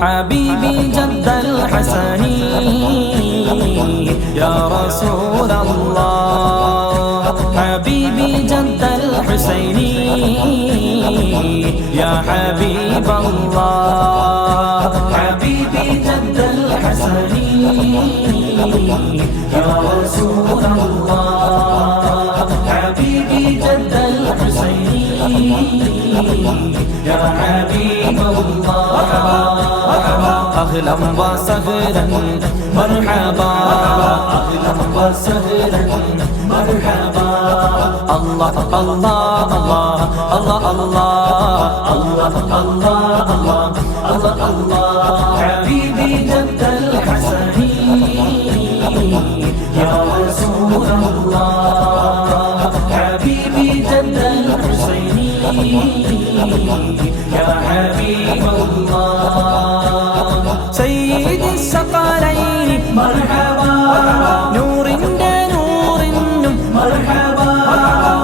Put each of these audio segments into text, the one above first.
حبيبي جد الحسن يا رسول الله حبيبي جد الحسين يا حبيب الله حبيبي جد الحسن يا رسول الله حبيبي جد الحسين يا حبيب الله أهلا وسهلا مرحبا أهلا وسهلا مرحبا الله الله الله الله الله الله الله الله الله حبيبي جد الحسن يا رسول الله حبيبي جد الحسين يا حبيب الله سيد الثقلين مرحبا نور نور مرحبا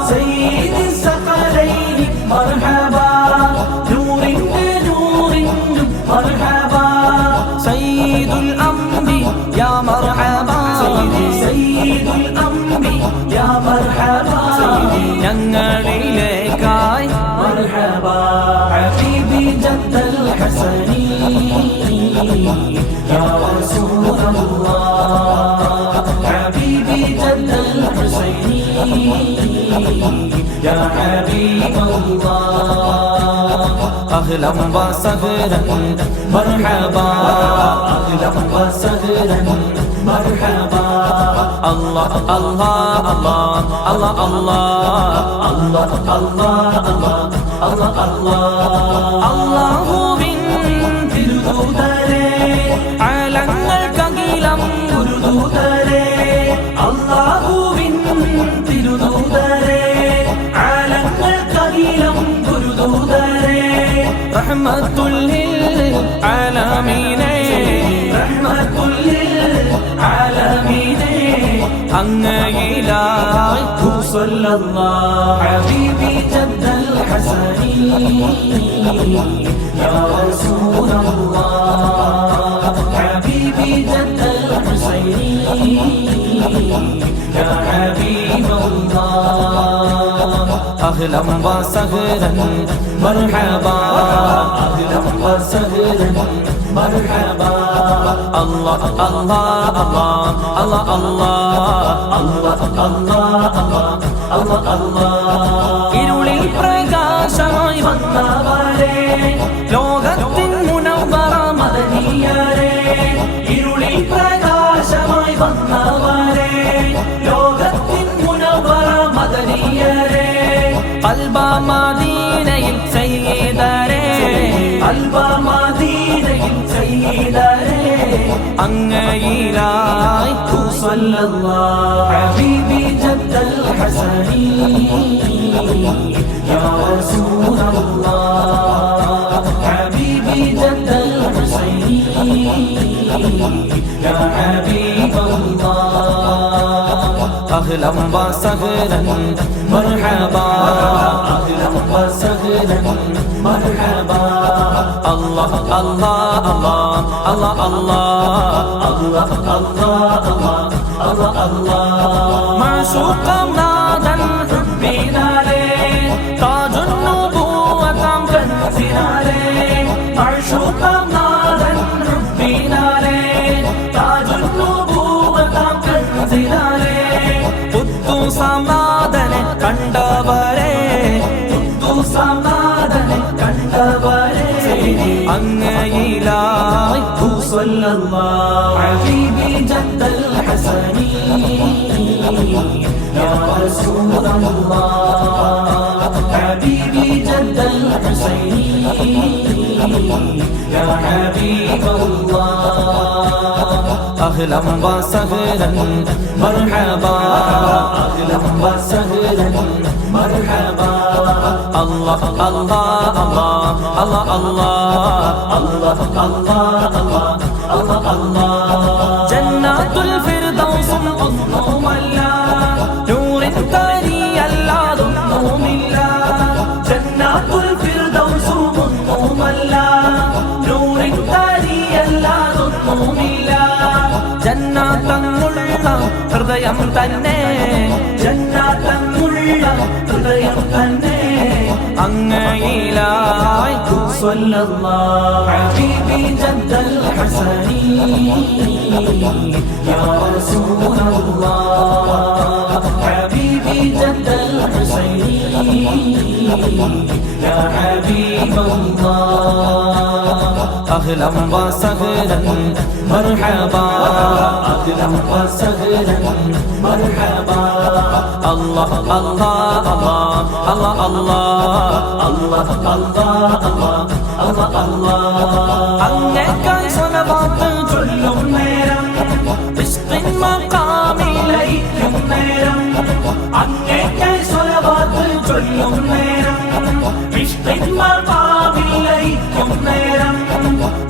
سيد الثقلين مرحبا نور نور مرحبا سيد الأنبياء يا مرحبا سيد الأنبياء يا مرحبا ഞങ്ങളിലേക്കായി مرحبا حبيبي جد الحسن يا رسول الله حبيبي جد الحسين يا حبيب الله أهلا وسهلا مرحبا أهلا وسهلا مرحبا الله الله الله الله الله الله الله الله الله അല്ലാഹുവിൻ തിരുദൂതരേ ആലങ്ങൾക്കഖിലം ഗുരുദൂതരേ അല്ലാഹുവിൻ തിരുദൂതരേ ആലങ്ങൾക്കഖിലം ഗുരുദൂതരേ റഹ്മത്തുൽ ലിൽ ആലമീനേ റഹ്മത്തുൽ ലിൽ ആലമീനേ അങ്ങയിലായി സല്ലല്ലാഹു ഹബീബി ജദ്ദൽ ഹസനി യാ റസൂലല്ലാഹ് ഹബീബി ജദ്ദൽ ഹുസൈനി യാ ഹബീബല്ലാഹ് അഹ്ലൻ വസഹ്ലൻ മർഹബാ അഹ്ലൻ വസഹ്ലൻ مرحبا الله الله الله الله الله الله الله الله ഇരുളിൽ പ്രകാശമായി വന്നവരേ ലോകത്തിൻ മുനവ്വറ മദനിയരേ ഇരുളിൽ പ്രകാശമായി വന്നവരേ ലോകത്തിൻ മുനവ്വറ മദനിയരേ ഖൽബ മദീനയിൽ സയ്യിദരേ ഖൽബ മദീനയിൽ സയ്യിദരേ അങ്ങയിലായി സല്ലല്ലാഹു ഹബീബി ജദ്ദൽ ഹസനി യാ റസൂലല്ലാഹ് ഹബീബി ജദ്ദൽ ഹുസൈനി യാ ഹബീബല്ലാഹ് അഹ്ലൻ വസഹ്ലൻ മർഹബാ അഹ്ലൻ വസഹ്ലൻ മർഹബാ الله الله الله الله الله الله الله الله معشوق نادى حبنا ليه تاج النبوة كنزنا ليه معشوق نادى حبنا ليه تاج النبوة كنزنا ليه قدوس سمادനെ കണ്ടവരേ قدوس സമദനെ കണ്ടവരേ അങ്ങയിലായി സല്ലല്ലാഹു ഹബീബി ജദ്ദൽ ഹസനി യാ റസൂലല്ലാഹ് ഹബീബി ജദ്ദൽ ഹുസൈനി യാ ഹബീബല്ലാഹ് അഹ്ലൻ വസഹ്ലൻ മർഹബാ അഹ്ലൻ വസഹ്ലൻ മർഹബാ الله الله الله الله الله الله الله الله الله جنات الفردوس الله نور الثاني الله ഹൃദയം തന്നെ ജന്നാത്തെന്നുള്ള ഹൃദയം തന്നെ അങ്ങയിലായി സ്വല്ലല്ലാഹു ഹബീബി ജദ്ദൽ ഹസനി യാ റസൂലല്ലാഹ് ഹബീബി ജദ്ദൽ ഹുസൈനി യാ ഹബീബല്ലാഹ് അഹ്ലൻ വസഹ്ലൻ മർഹബാ അഹ്ലൻ വസഹ്ലൻ മർഹബാ അല്ലാഹ് അല്ലാഹ് അല്ലാഹ് അല്ലാഹ് അല്ലാഹ് അങ്ങേക്കായി സ്വലവാത്ത് ചൊല്ലും നേരം ഇഷ്കിൻ മഖാമിൽ ലയിക്കും നേരം അങ്ങേക്കായി സ്വലവാത്ത് ചൊല്ലും നേരം ഇഷ്കിൻ മഖാമിൽ ലയിക്കും നേരം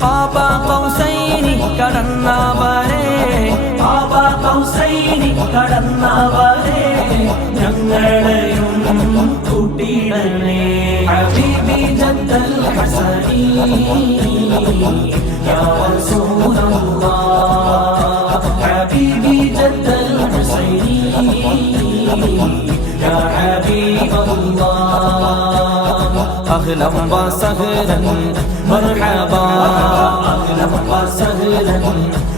ഖാബ ഖൗസൈനി കടന്നവരെ ഖാബ ഖൗസൈനി കടന്നവരെ ഞങ്ങളെയും കൂട്ടിയിടണേ ഹബീബി ജദ്ദൽ ഹസനി യാ റസൂലല്ലാഹ് ഹബീബി ജദ്ദൽ ഹുസൈനി യാ ഹബീബല്ലാഹ് അഹ്ലൻ വസഹ്ലൻ മർഹബാ അഹ്ലൻ വസഹ്ലൻ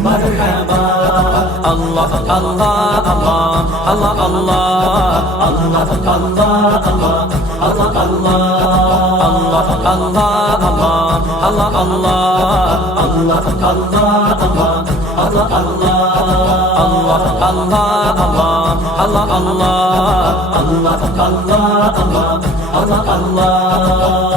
മർഹബാ അല്ലാഹ് അല്ലാഹ് അല്ലാഹ് അല്ലാഹ് അല്ലാഹ് അല്ലാഹ് അല്ലാഹ് അല്ലാഹ് അല്ലാഹ് അല്ലാഹ് അല്ലാഹ്